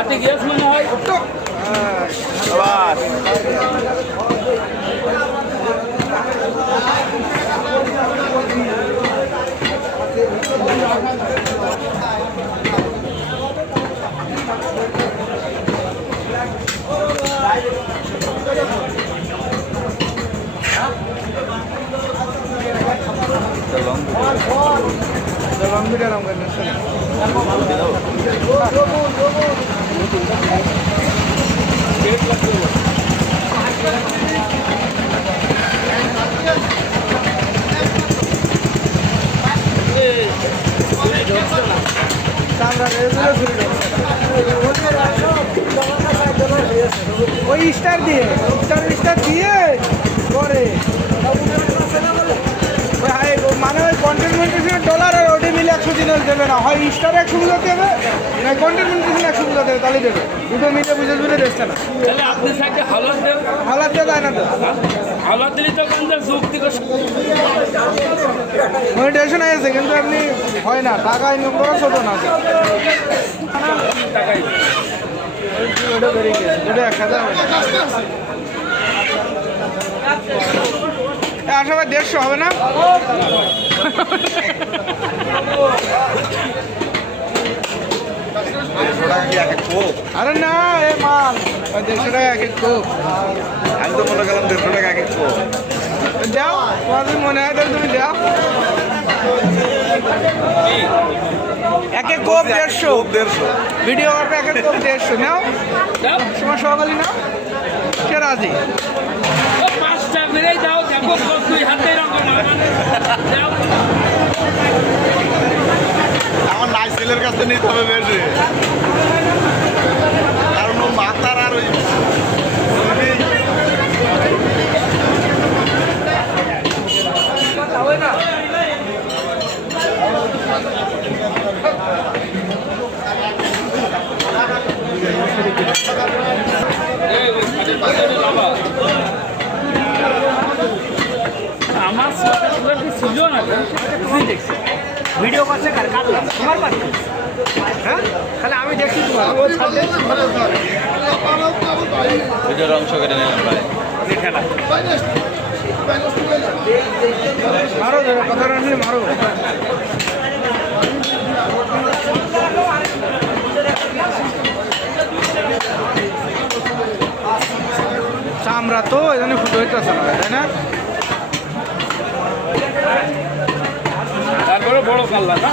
হাতে গ্যাস মনে হয় আবার लॉन्ग वीडियो आराम करना ওই স্টার দিয়ে স্টার দিয়ে করে মানে ওই কন্টেনমেন্টেশনের ডলার আর ওটি মিলে 100 দিনের দেবে না, হয় স্টার 100 বুঝাতে হবে না কন্টেনমেন্টেশন 100 বুঝাতে হবে, তাহলে দেবে। দুটো মিলে বুঝে বুঝে দেখছে না, তাহলে আপনি সাইডে হালাত দেন, হালাত দিয়ে দেয় না তো, হালাত দিলে তো কোন যুক্তি মনিটাইজেশন আছে কিন্তু আপনি হয় না, টাকা ইনকাম করা ছোট না টাকাই ওটা বেরিয়ে গেছে, দুটো একসাথে হবে না। আশা করি 150 হবে না, আরে না এ মাল 150 টাকা এক এক কোপ। আমি তো মনে করলাম 150 টাকা এক এক কোপ। দাও তোমাদের মনে হয় তাহলে তুমি দাও, এক এক কোপ 150 ভিডিও করবে, এক এক কোপ 150 নাও, তোমার সকালে নাও, কে রাজি? পাঁচটা মেরেই দাও, দেখো তুই হাতে রঙ আমার নাইসেলের কাছে নিতে হবে বেশি, কারণ ও মাথার আর ওই আমার ছিল না, দেখছি ভিডিও করছে কার কাটলাম তোমার পাশে, হ্যাঁ তাহলে আমি দেখছি তোমার ভিডিওর অংশ কেটে নিলাম ভাই। খেলা মারো ধরো কথা রাখলে মারো। চামড়া তো এই জন্য ফুটো হইতেছে না, তাই না? তারপরে বড় কাল্লা না।